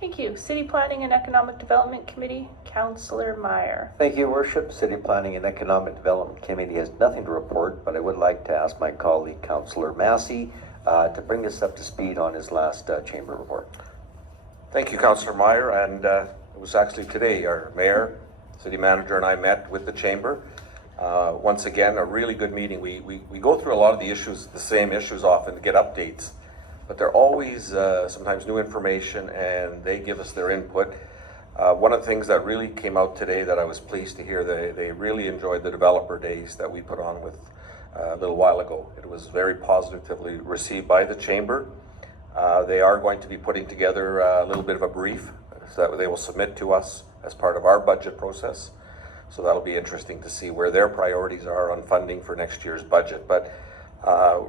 Thank you. City Planning and Economic Development Committee, Councillor Meyer. Thank you, Worship. City Planning and Economic Development Committee has nothing to report, but I would like to ask my colleague, Councillor Massey, to bring us up to speed on his last chamber report. Thank you, Councillor Meyer. And it was actually today our mayor, city manager, and I met with the chamber. Once again, a really good meeting. We go through a lot of the issues, the same issues often, to get updates, but they're always sometimes new information, and they give us their input. One of the things that really came out today that I was pleased to hear, they really enjoyed the developer days that we put on with a little while ago. It was very positively received by the chamber. They are going to be putting together a little bit of a brief so that they will submit to us as part of our budget process. So that'll be interesting to see where their priorities are on funding for next year's budget. But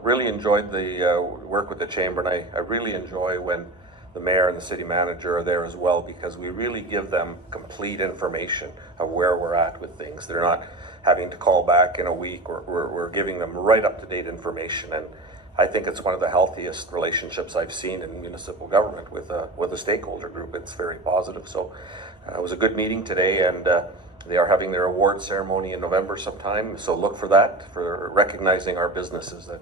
Really enjoyed the work with the chamber, and I really enjoy when the mayor and the city manager are there as well, because we really give them complete information of where we're at with things. They're not having to call back in a week. We're giving them right up-to-date information, and I think it's one of the healthiest relationships I've seen in municipal government with a stakeholder group. It's very positive. So it was a good meeting today, and they are having their award ceremony in November sometime. So look for that, for recognizing our businesses that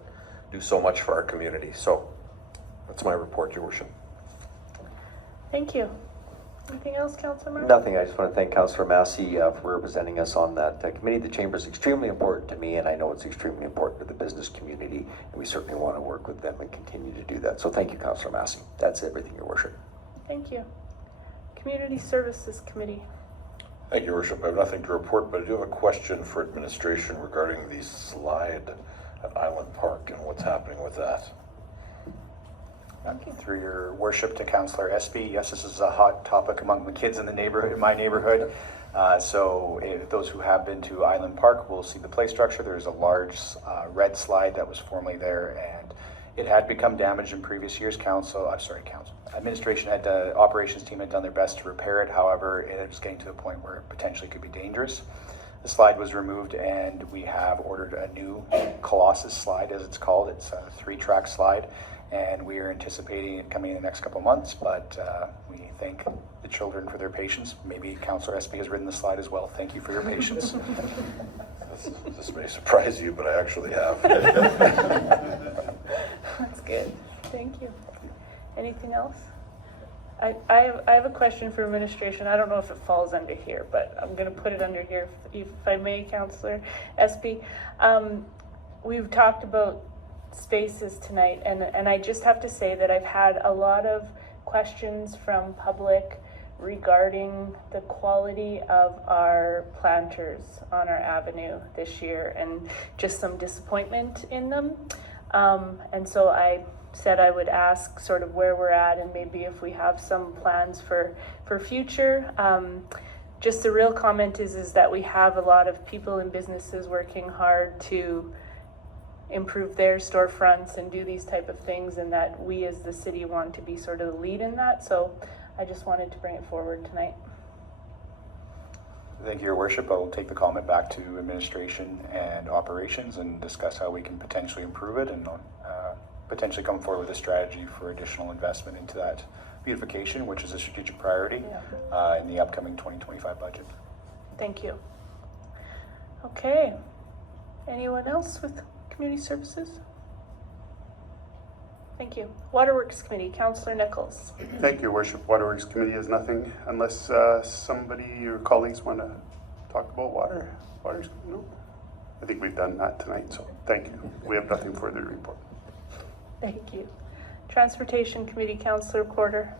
do so much for our community. So that's my report, Your Worship. Thank you. Anything else, Councillor Martin? Nothing. I just want to thank Councillor Massey for representing us on that committee. The chamber is extremely important to me, and I know it's extremely important to the business community, and we certainly want to work with them and continue to do that. So thank you, Councillor Massey. That's everything, Your Worship. Thank you. Community Services Committee. Thank you, Your Worship. I have nothing to report, but I do have a question for administration regarding the slide at Island Park and what's happening with that. Through your worship to Councillor Espy, yes, this is a hot topic among the kids in the neighborhood, in my neighborhood. So those who have been to Island Park will see the play structure. There's a large red slide that was formerly there, and it had become damaged in previous years. Administration had, operations team had done their best to repair it. However, it was getting to the point where it potentially could be dangerous. The slide was removed, and we have ordered a new Colossus slide, as it's called. It's a 3-track slide, and we are anticipating it coming in the next couple of months, but we thank the children for their patience. Maybe Councillor Espy has ridden the slide as well. Thank you for your patience. This may surprise you, but I actually have. That's good. Thank you. Anything else? I have a question for administration. I don't know if it falls under here, but I'm going to put it under here, if I may, Councillor Espy. We've talked about spaces tonight, and I just have to say that I've had a lot of questions from public regarding the quality of our planters on our avenue this year, and just some disappointment in them. And so I said I would ask sort of where we're at, and maybe if we have some plans for future. Just the real comment is that we have a lot of people and businesses working hard to improve their storefronts and do these type of things, and that we as the city want to be sort of the lead in that. So I just wanted to bring it forward tonight. Thank you, Your Worship. I will take the comment back to administration and operations and discuss how we can potentially improve it, and potentially come forward with a strategy for additional investment into that beautification, which is a strategic priority in the upcoming 2025 budget. Thank you. Okay. Anyone else with Community Services? Thank you. Waterworks Committee, Councillor Nichols. Thank you, Your Worship. Waterworks Committee has nothing unless somebody or colleagues want to talk about water. No? I think we've done that tonight, so thank you. We have nothing further to report. Thank you. Transportation Committee, Councillor Porter.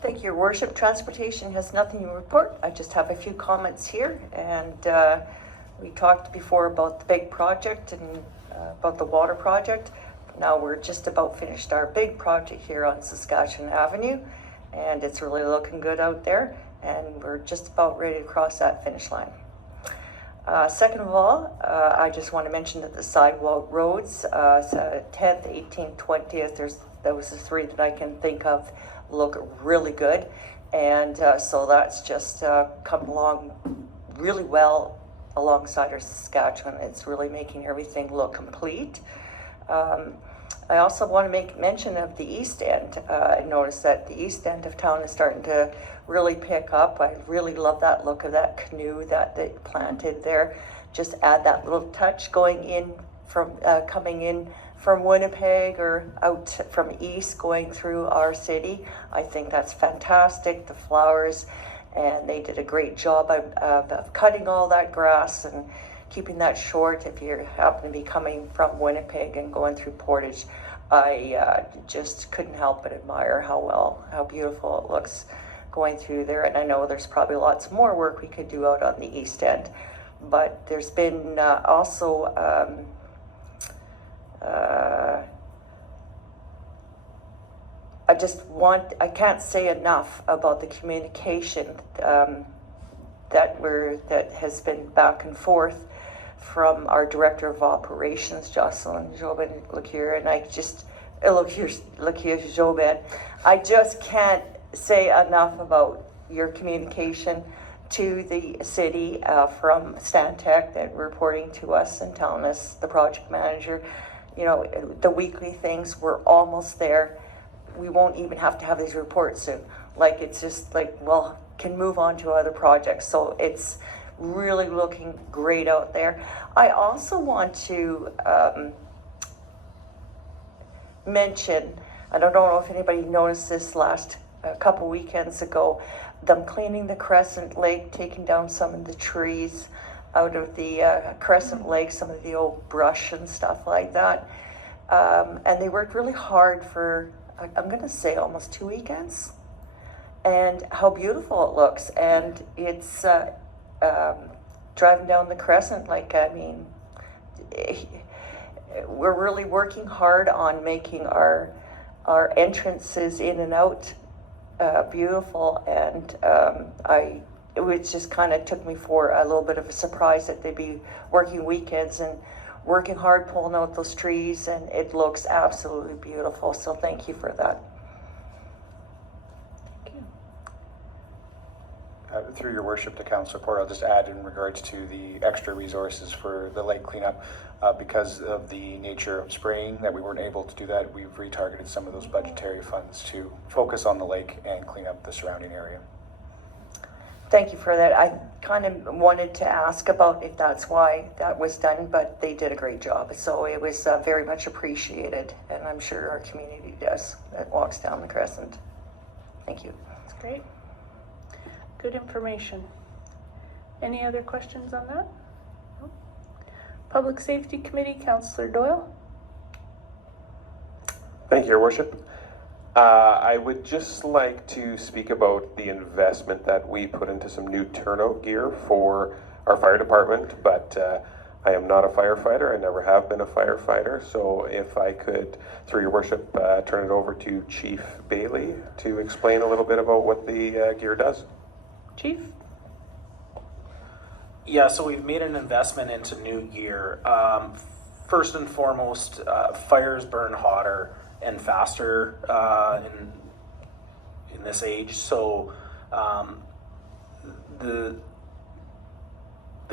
Thank you, Your Worship. Transportation has nothing to report. I just have a few comments here, and we talked before about the big project and about the water project. Now we're just about finished our big project here on Saskatchewan Avenue, and it's really looking good out there, and we're just about ready to cross that finish line. Second of all, I just want to mention that the sidewalk roads, 10th, 18th, 20th, those are 3 that I can think of, look really good. And so that's just come along really well alongside our Saskatchewan. It's really making everything look complete. I also want to make mention of the East End. I noticed that the East End of town is starting to really pick up. I really love that look of that canoe that they planted there. Just add that little touch going in from coming in from Winnipeg or out from east going through our city. I think that's fantastic. The flowers, and they did a great job of cutting all that grass and keeping that short. If you happen to be coming from Winnipeg and going through Portage, I just couldn't help but admire how beautiful it looks going through there. And I know there's probably lots more work we could do out on the East End, but there's been also I can't say enough about the communication that has been back and forth from our Director of Operations, Jocelyn Jobin, look here, and I just, look here, Jobin. I just can't say enough about your communication to the city from Stantec that reporting to us and telling us, the project manager, you know, the weekly things, we're almost there. We won't even have to have these reports soon. Like, it's just like, well, can move on to other projects. So it's really looking great out there. I also want to mention, I don't know if anybody noticed this last couple weekends ago, them cleaning the Crescent Lake, taking down some of the trees out of the Crescent Lake, some of the old brush and stuff like that. And they worked really hard for, I'm gonna say almost 2 weekends. And how beautiful it looks. And it's driving down the Crescent, like, I mean, we're really working hard on making our entrances in and out beautiful. And it just kind of took me for a little bit of a surprise that they'd be working weekends and working hard pulling out those trees, and it looks absolutely beautiful. So thank you for that. Through your worship to Councillor Porter, I'll just add in regards to the extra resources for the lake cleanup. Because of the nature of spraying that we weren't able to do that, we've retargeted some of those budgetary funds to focus on the lake and clean up the surrounding area. Thank you for that. I kind of wanted to ask about if that's why that was done, but they did a great job. So it was very much appreciated, and I'm sure our community does that walks down the Crescent. Thank you. That's great. Good information. Any other questions on that? No? Public Safety Committee, Councillor Doyle. Thank you, Your Worship. I would just like to speak about the investment that we put into some new turnout gear for our fire department, but I am not a firefighter. I never have been a firefighter. So if I could, through Your Worship, turn it over to Chief Bailey to explain a little bit about what the gear does. Chief? Yeah, so we've made an investment into new gear. First and foremost, fires burn hotter and faster in this age. So the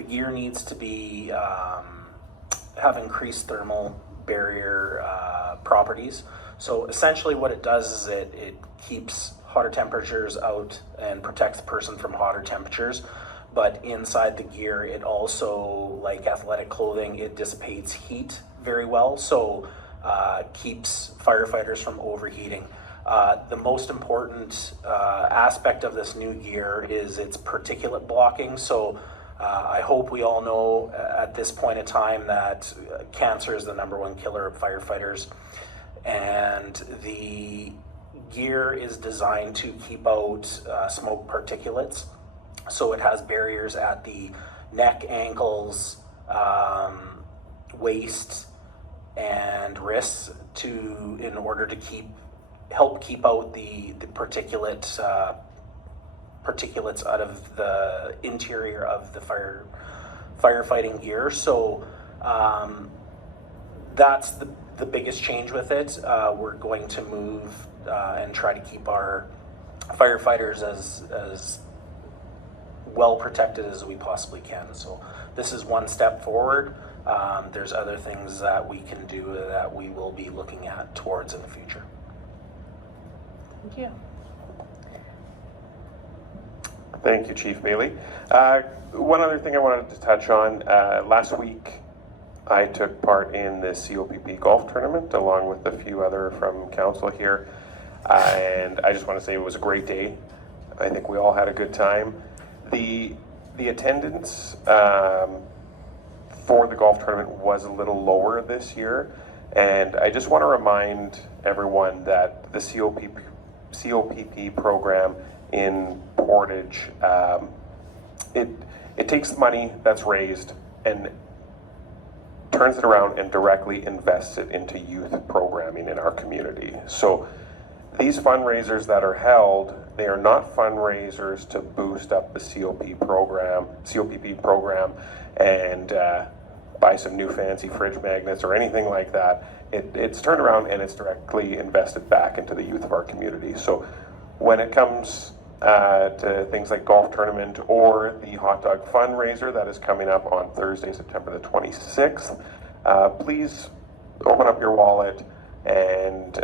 gear needs to be have increased thermal barrier properties. So essentially what it does is it keeps hotter temperatures out and protects the person from hotter temperatures. But inside the gear, it also, like athletic clothing, it dissipates heat very well. So keeps firefighters from overheating. The most important aspect of this new gear is its particulate blocking. So I hope we all know at this point in time that cancer is the #1 killer of firefighters. And the gear is designed to keep out smoke particulates. So it has barriers at the neck, ankles, waist, and wrists in order to help keep out the particulates out of the interior of the firefighting gear. So that's the biggest change with it. We're going to move and try to keep our firefighters as well protected as we possibly can. So this is one step forward. There's other things that we can do that we will be looking at towards in the future. Thank you. Thank you, Chief Bailey. One other thing I wanted to touch on. Last week, I took part in the COPP golf tournament along with a few other from council here. And I just want to say it was a great day. I think we all had a good time. The attendance for the golf tournament was a little lower this year. And I just want to remind everyone that the COPP program in Portage, it takes money that's raised and turns it around and directly invests it into youth programming in our community. So these fundraisers that are held, they are not fundraisers to boost up the COPP program and buy some new fancy fridge magnets or anything like that. It's turned around and it's directly invested back into the youth of our community. So when it comes to things like golf tournament or the hot dog fundraiser that is coming up on Thursday, September the 26th, please open up your wallet and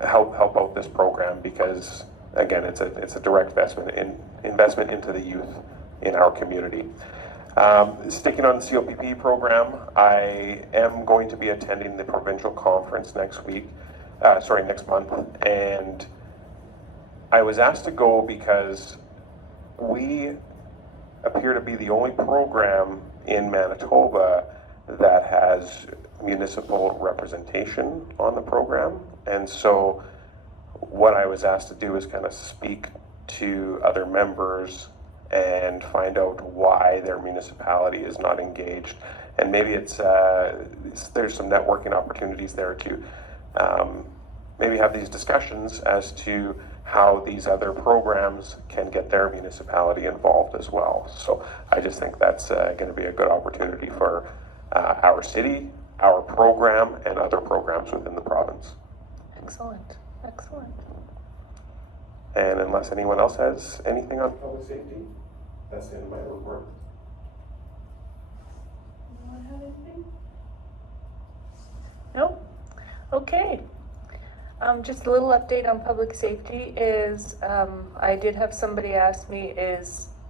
help out this program, because again, it's a direct investment into the youth in our community. Sticking on the COPP program, I am going to be attending the provincial conference next month, and I was asked to go because we appear to be the only program in Manitoba that has municipal representation on the program. And so what I was asked to do is kind of speak to other members and find out why their municipality is not engaged. And maybe there's some networking opportunities there to maybe have these discussions as to how these other programs can get their municipality involved as well. So I just think that's going to be a good opportunity for our city, our program, and other programs within the province. Excellent, excellent. And unless anyone else has anything on public safety, that's the end of my report. Anyone have anything? No? Okay. Just a little update on public safety is, I did have somebody ask me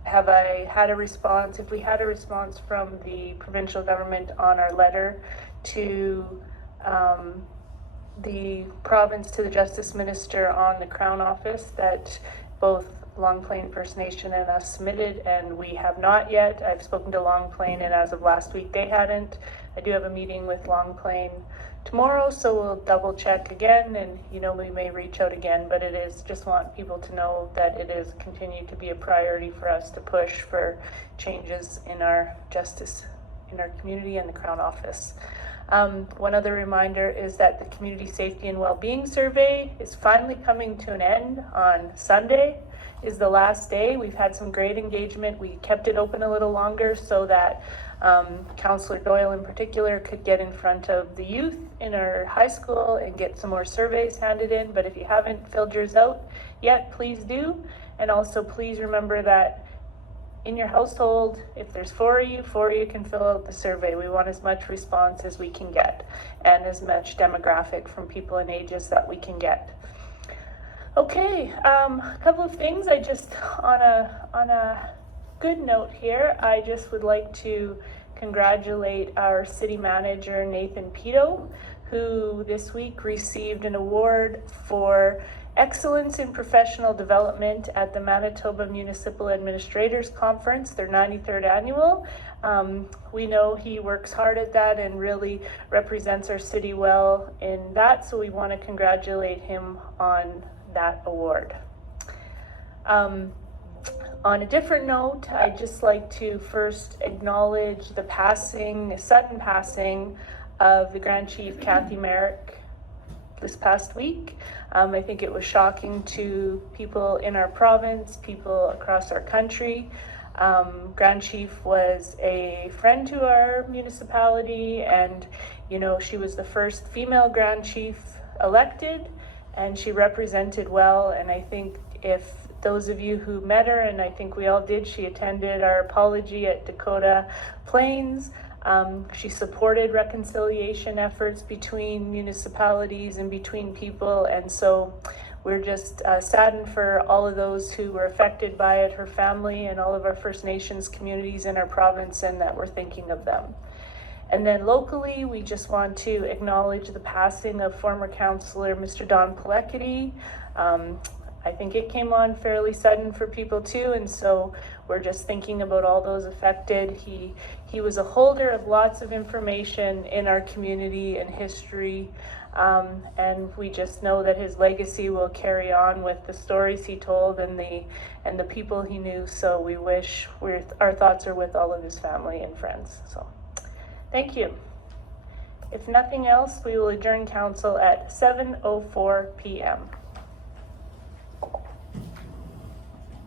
have I had a response, if we had a response from the provincial government on our letter to the province, to the Justice Minister on the Crown Office that both Long Plain First Nation and us submitted, and we have not yet. I've spoken to Long Plain, and as of last week they hadn't. I do have a meeting with Long Plain tomorrow, so we'll double check again, and we may reach out again, but it is, just want people to know that it is continued to be a priority for us to push for changes in our justice in our community and the Crown Office. One other reminder is that the Community Safety and Wellbeing Survey is finally coming to an end on Sunday. Is the last day. We've had some great engagement. We kept it open a little longer so that Councillor Doyle in particular could get in front of the youth in our high school and get some more surveys handed in. But if you haven't filled yours out yet, please do. And also please remember that in your household, if there's four of you can fill out the survey. We want as much response as we can get and as much demographic from people and ages that we can get. Okay, a couple of things. I just, on a good note here, I just would like to congratulate our city manager, Nathan Pito, who this week received an award for Excellence in Professional Development at the Manitoba Municipal Administrators Conference, their 93rd annual. We know he works hard at that and really represents our city well in that, so we want to congratulate him on that award. On a different note, I'd just like to first acknowledge the sudden passing of the Grand Chief Kathy Merrick this past week. I think it was shocking to people in our province, people across our country. Grand Chief was a friend to our municipality, and she was the first female Grand Chief elected, and she represented well. And I think if those of you who met her, and I think we all did, she attended our apology at Dakota Plains. She supported reconciliation efforts between municipalities and between people, and so we're just saddened for all of those who were affected by it, her family and all of our First Nations communities in our province, and that we're thinking of them. And then locally, we just want to acknowledge the passing of former councillor Mr. Don Pelekity. I think it came on fairly sudden for people too, and so we're just thinking about all those affected. He was a holder of lots of information in our community and history, and we just know that his legacy will carry on with the stories he told and the people he knew. So we wish our thoughts are with all of his family and friends. So thank you. If nothing else, we will adjourn council at 7:04 p.m.